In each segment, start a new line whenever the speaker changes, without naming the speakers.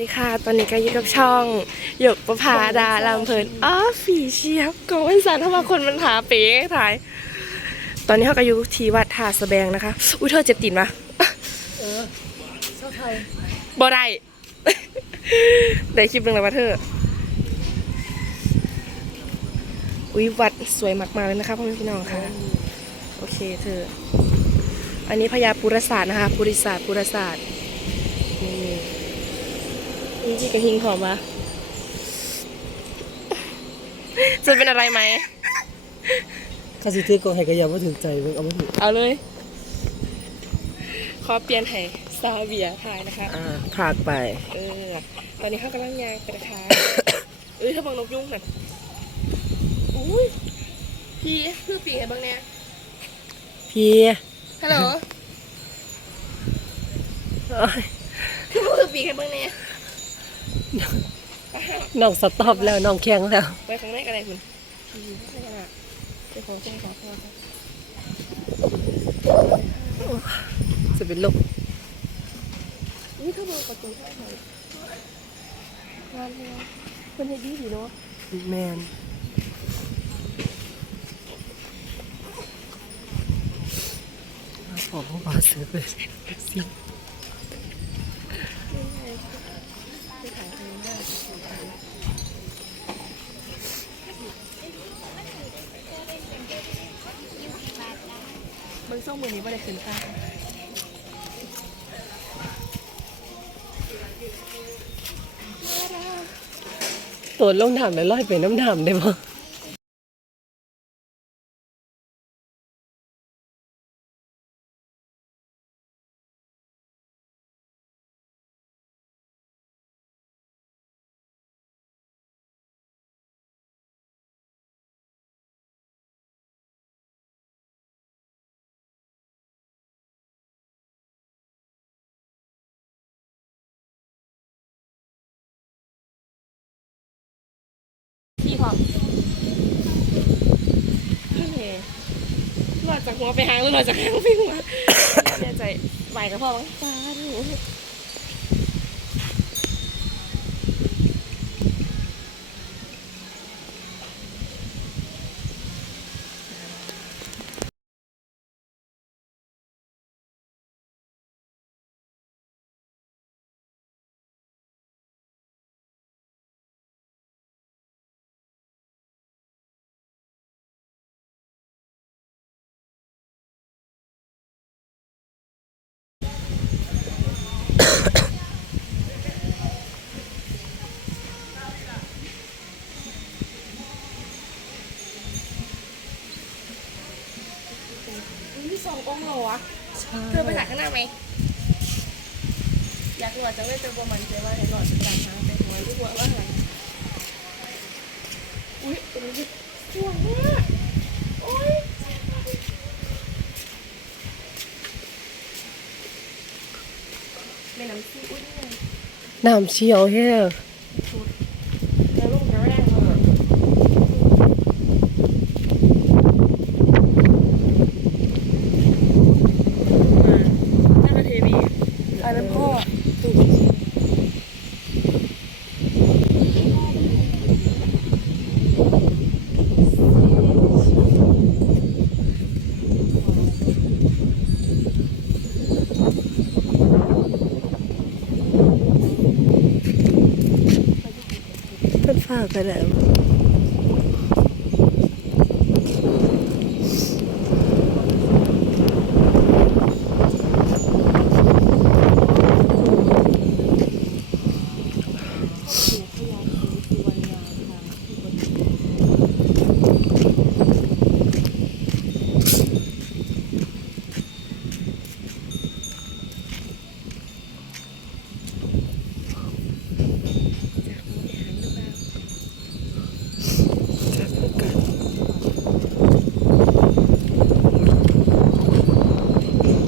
สวัสดีค่ะ ตอนนี้ก็อยู่กับช่องหยกประภาดาลำเพลินอ้อฝีเชียบก็วันสันถ้ามาคนมันหาเป๋ถ่าย ตอนนี้เขาก็อยู่ที่วัดท่าสะแบงนะคะ อุ้ยเธอเจ็บตีนปะ
เออชอบไทย
บ่ได้ ได้คลิปหนึ่งแล้วว่าเธอ อุ้ยวัดสวยมากๆเลยนะคะพ่อแม่พี่น้องค่ะ โอเคเธอ อันนี้พญาปุรศาสตร์นะคะ ปุริศาสตร์ปุรศาสตร์ นี่ที่กระหิงหอมปะจะเป็นอะไรไหม
คาสิถือกองให้กระยาว่าถึงใจเบิ่งเอามาถึง
เอาเลย ขอเปลี่ยนให้ซาเบียถ่ายนะคะ
อ่าผากไป
เออ ตอนนี้เขากำลังยางไปนะคะ เอ้ยถ้าบังนกยุงน่ะอุ้ยพี่เพื่อปีกให้บังเนี่ย
พี่
ฮัลโหล
โอ้ย
คือเพื่อปีกให้บังเนี่ย
น้องสต็อปแล้วน้องแข็งแล้ว
ไปข้างในกันเลยคุณพี่ไม่ขนาดเดี๋ยวผมจะขอโทษครับ
จะเป็นลม
อุ้ยถ้าบังประตูใช่ไหมงานเลยคนเฮดีดีเนาะ
แมนผมก็บาซื้อไปสิ
มั นส่งมือนี้ว่าได้ขึ้นตา
ตัวลงน้ำแล้วลอยไปน้ำน้ำได้บ่
พี่พร้อมพี่เฮหลอดจากหัวไปหางหรือหลอดจากหางไปหัวแน่ใจไหวกับพ่อมั้งฟ้าดู เหรอวะเธอไปถ่ายข้างหน้าไหมอยากหลอดจะไม่เจอประมาณเจว่าหลอดจะต่างทางไปหัวที่หัวว่าอะไรอุ้ยตรงนี้สวยมากโอ้ยแม่น้ำซีอุ้ยนี่ไง
น้ำเชียวแฮ่
แล้วลงจะแรงเลยนั่นเป็นเทวีอันนั้นพ่อตู่
เพิ่นฟ้ากก็ได้ขอเรียกสต็อปไปก่อนนะคะ
เรียบ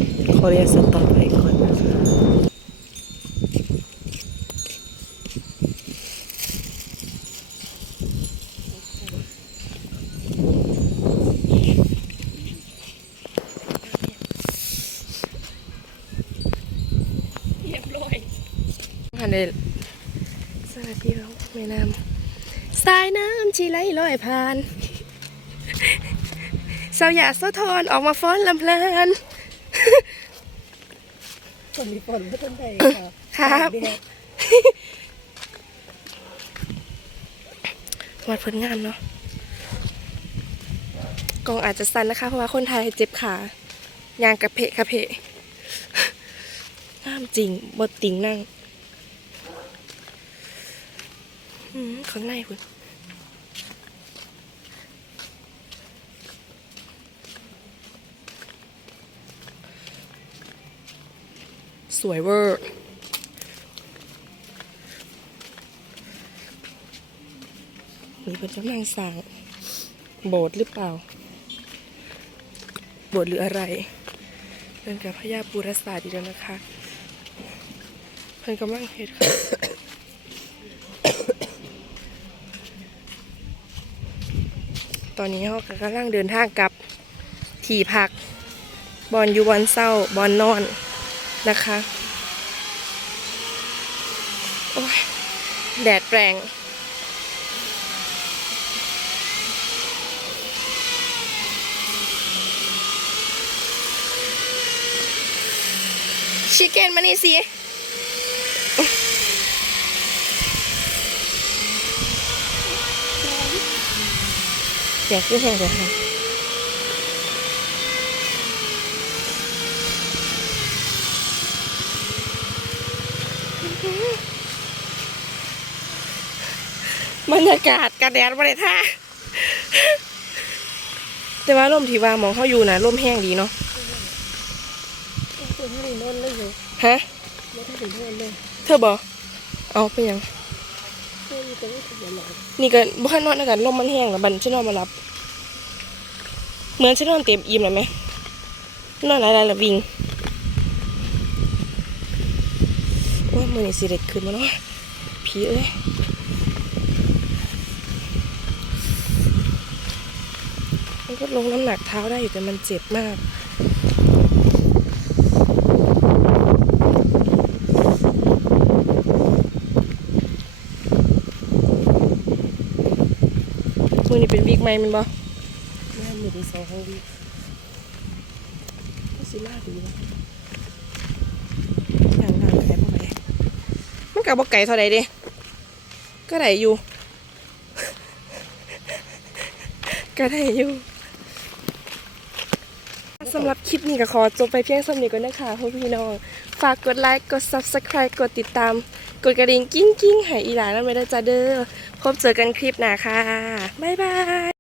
ร้อ ยทันเดสวัสดีครับแม่น้ำสายน้ำชีไหลลอยผ่านสาวหยาสะทอนออกมาฟ้อนลำเพลิน
คนมีฝนก็ต้องได้ค่ะ
ครับ
แดด
วัดเพิ่นงามเนาะกองอาจจะสั่นนะคะ เพราะว่าคนไทยเจ็บขายางกระเพะกระเพะงามจริงบดติงนั่งอืมข้างในคุณ สวยเวอร์นี่เป็นกำลังสั่งโบสถ์หรือเปล่า โบสถ์หรืออะไรเป็นกับพระยาปุรศาสตร์อีกแล้วนะคะ เพิ่นกำลังเฮ็ดค่ะตอนนี้เขากำลังเดินทางกลับที่พัก บอนอยู่บอนเศร้าบอนนอน นะคะโอ้ยแดดแรงชิคเก้นมานี่สิเสียงขึ้นแห้งเลยวค่ะ บรรยากาศกระแดดบริท่าแต่ว่าลมที่ว่าหมองเขาอยู่นะลมแห้งดีเนาะ
ตัวให้นอนเลยอยู่
ฮะ
ไม่ได้ถึงนอนเลย
เธอบอกเอาไปยัง
เพื่อนแต่ว่าถึงหลับ
นี่ก็บ้านนอนอากาศลมมันแห้งแล้วบันฉันนอนมารับ เหมือนฉันนอนเต็มอิ่มเลยไหมนอนอะไรละวิงโอ้ย มือนี่สิเด็กขึ้นมาเนาะผีเอ้ยมันก็ลงน้ำหนักเท้าได้อยู่แต่มันเจ็บมากมือนี่เป็นวิกไหมมันบ่
แม่มือที่สองของวิ
ก็สิลาดีนะอย่างนั้นไก่บ่ไป มันกับบ่ไก่เท่าใดเด้ก็ได้อยู่ ก็ได้อยู่สำหรับคลิปนี้ก็ขอจบไปเพียงสำนี้ก่อนนะคะพ่อพี่น้อง ฝากกดไลค์ กด subscribe กดติดตาม กดกระดิ่งกิ้งกิ้งๆให้อีหลานนั่นไม่ได้จ้าเด้อ พบเจอกันคลิปหน้าค่ะ บ๊ายบาย